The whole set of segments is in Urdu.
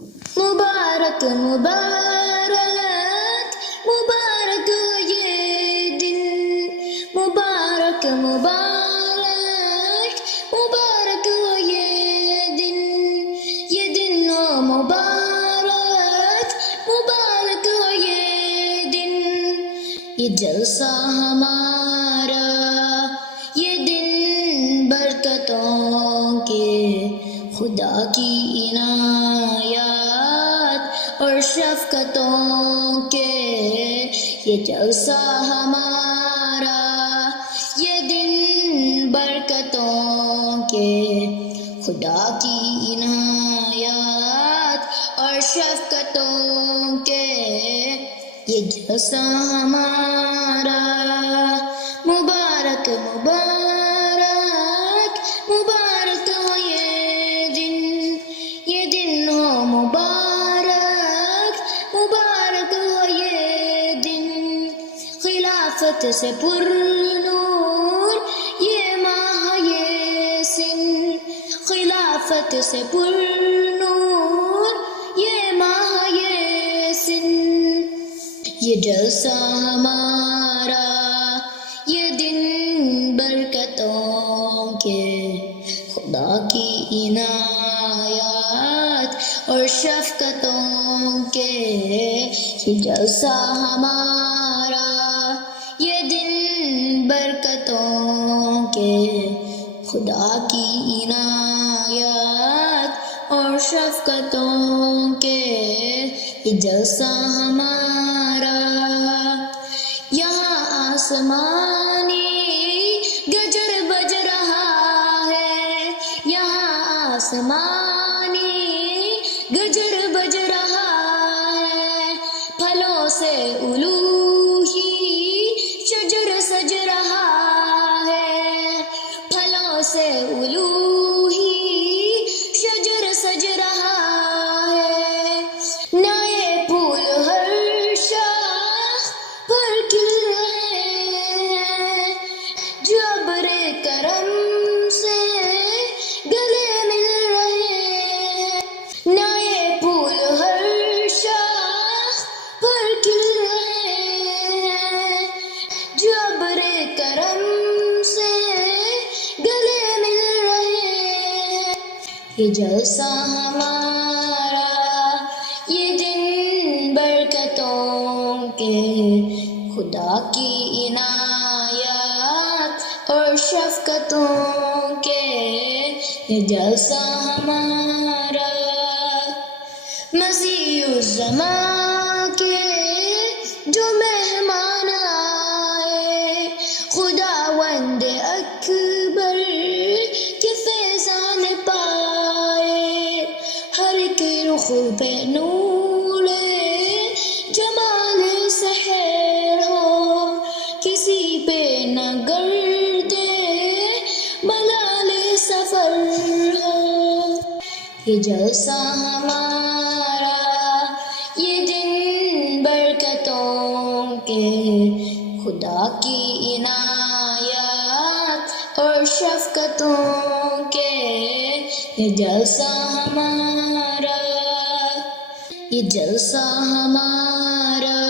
مبارک مبارک مبارک یہ دن، مبارک مبارک مبارک یہ دن ہو مبارک، مبارک ہو یہ دن، یہ جلسہ ہمارا، یہ دن برکتوں کے، خدا کی عنایات اور شفقتوں کے، یہ جلسہ ہمارا، یہ دن برکتوں کے، خدا کی عنایات اور شفقتوں کے، یہ جلسہ ہمارا، مبارک مبارک مبارک ہو یہ دن ہو مبارک، مبارک ہو یہ دن، خلافت سے پر نور یہ ماہ یہ سن، خلافت سے پر نور یہ ماہ یہ سن، یہ جلسہ ہمارا، یہ دن برکتوں کے، خدا کی عنایات اور شفقتوں کے، یہ جلسہ ہمارا، یہ دن برکتوں کے، خدا کی عنایات اور شفقتوں کے، یہ جلسہ ہمارا، یہاں آسمانی گجر بج رہا ہے، یہاں آسمانی گجر بج رہا ہے، پھلوں سے الوہی شجر سج رہا ہے، پھلوں سے الوہی شجر سج رہا ہے، نئے پھول ہر شاخ پر کھل رہے ہیں، جو ابر کرم سے گلے مل رہے ہیں، نئے پھول ہر شاخ پر کھل رہے ہیں، جو ابر کرم سے گلے مل رہے ہیں، یہ جلسہ ہمارا، یہ دن برکتوں کے، خدا کی عنایات اور شفقتوں کے، یہ جلسہ ہمارا، مسیح الزمان کے جو مہمان آئے، خداوند اکبر کے فیضان پائے، ہر ایک رخ پہ نور جمال سحر ہو، کسی پہ نہ گرد ملال سفر ہو، یہ جلسہ ہمارا، یہ دن برکتوں کے، خدا کی عنایات اور شفقتوں کے، یہ جلسہ ہمارا، یہ جلسہ ہمارا،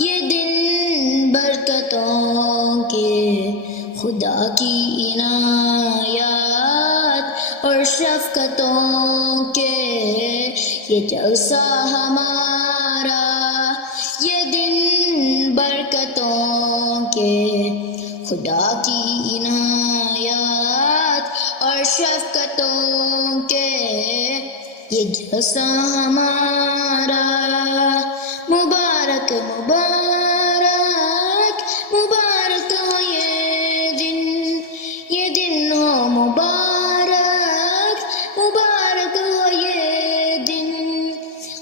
یہ دن برکتوں کے، خدا کی عنایات اور شفقتوں کے، یہ جلسہ ہمارا، یہ دن برکتوں کے، خدا کی عنایات اور شفقتوں کے، یہ جلسہ ہمارا، مبارک مبارک مبارک ہو یہ دن ہو مبارک، مبارک ہو یہ دن،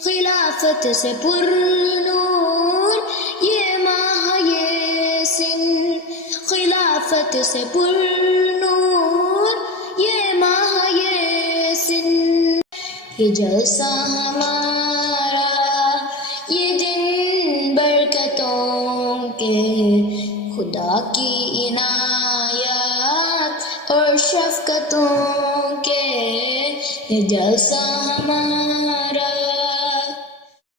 خلافت سے پر نور یہ ماہ یہ سن، خلافت سے پر نور یہ ماہ یہ سن، یہ جلسہ ہمارا، یہ دن برکتوں کے، خدا کی عنایات اور شفقتوں کے، یہ جلسہ ہمارا۔